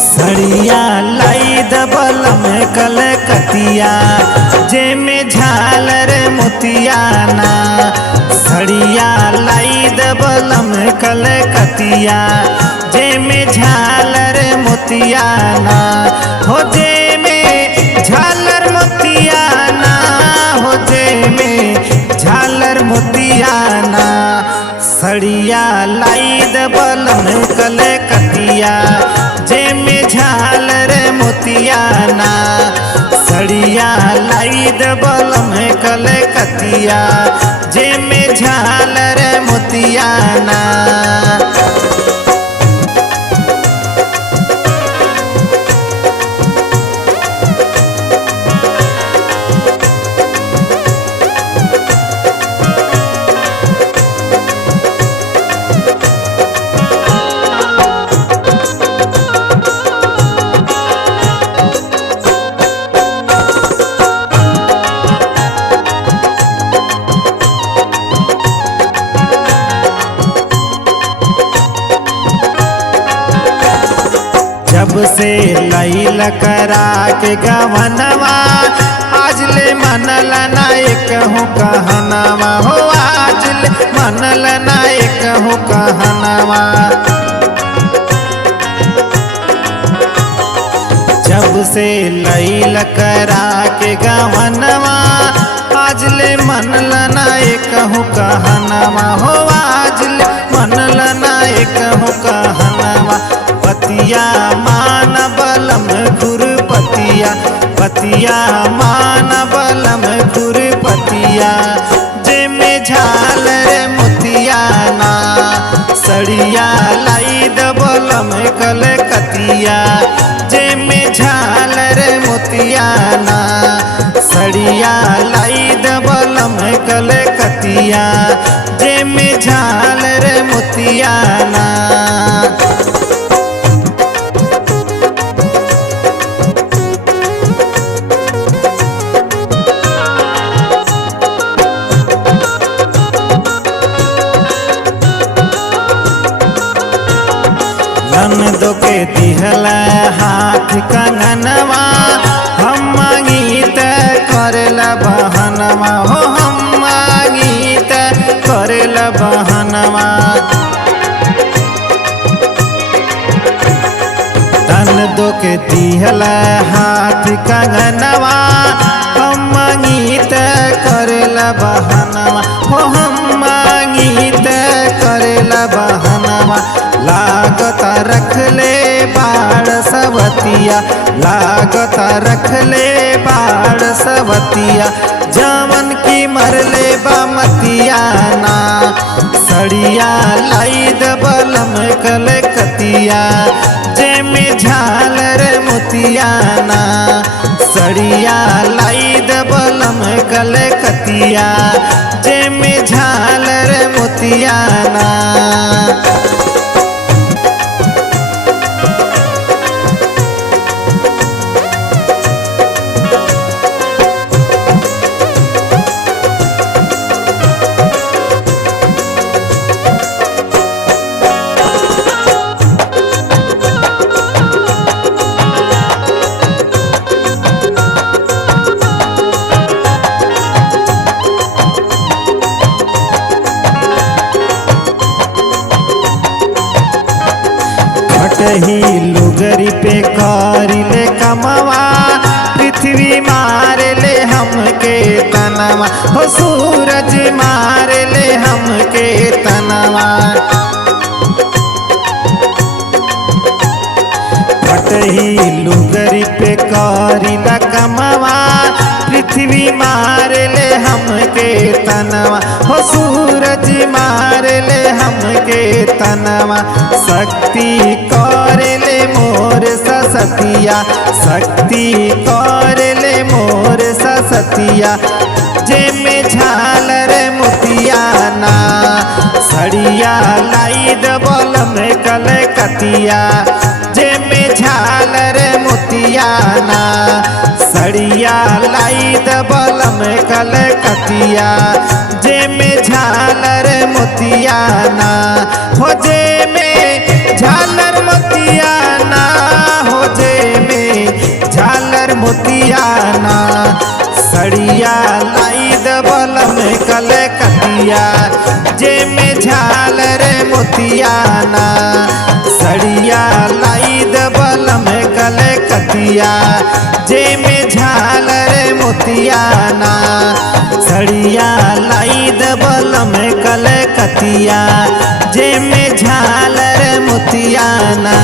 सड़िया लाई दबल में कलकतिया जे में झालर मोतियाना। सड़िया लाई दबल में कलकतिया जे में झालर मोतियाना। हो जे में झालर मोतियाना, हो जे में झालर मोतियाना। सड़िया लाई दबल में कलकतिया जे में झालर मोतियाना। सड़िया लाई दबल में कलकतिया जे में झालर मोतियाना। जब से लैला करा के गवनवा आज ले मनल नायक हूँ कहनवा। हो आज ले मनल नायक हूँ कहनवा। जब से लैला करा के गवनवा आज ले मनल नायक हूँ कहनवा। हो आज ले मनल नायक हूँ कहनवा। पतिया मान बलम खुरपतिया, पतिया मान बलम खुरपतिया जे में झालर मोतियाना। सड़िया लाई दबलम कलकतिया जे में झालर मोतियाना। सड़िया लाई दबलम कलकतिया जे में झालर मोतियाना। ननदो के दिहल हाथ कंगनवा हम मांगी त करेला बहनवा। हो हम मांगी त करेला बहनवा। ननदो के दिहल हाथ कंगनवा हम मांगी त करेला बहनवा। हो हम मांगी त करेला बहनवा। लागत रख ले बाड़ सवतिया, लागत रख ले बाड़ सवतिया जवन की मरले बामतियाना। सड़िया लाई दबलम कलकतिया जे में झालर मोतियाना। सड़िया लाई दबलम कलकतिया जे में झालर मोतियाना। ही लुगरी पे करिले कमवा पृथ्वी मार ले हमके तनवा। हो सूरज मार ले हमके तनवा। ही लुगरी पे करिला कमवा पृथ्वी मार ले हमके तनवा। हो सूरज मार ले हमके तनवा। शक्ति करे ले मोर सरसतिया शक्ति करेले मोर सरसतिया जे में झालर मोतियाना सड़िया लाई दबल में कलकतिया जे में झालर मोतियाना सड़िया लाई दबल में कलकतिया जे में झालर मोतियाना हो जे में झालर मोतियाना हो जे में झालर मोतियाना सड़िया लाई दबल में कलकतिया जे में झालर मोतियाना सड़िया लाई दबल में कलकतिया जे में झालर मोतियाना सड़िया लाई दबल में कलकतिया जे में झालर मोतियाना।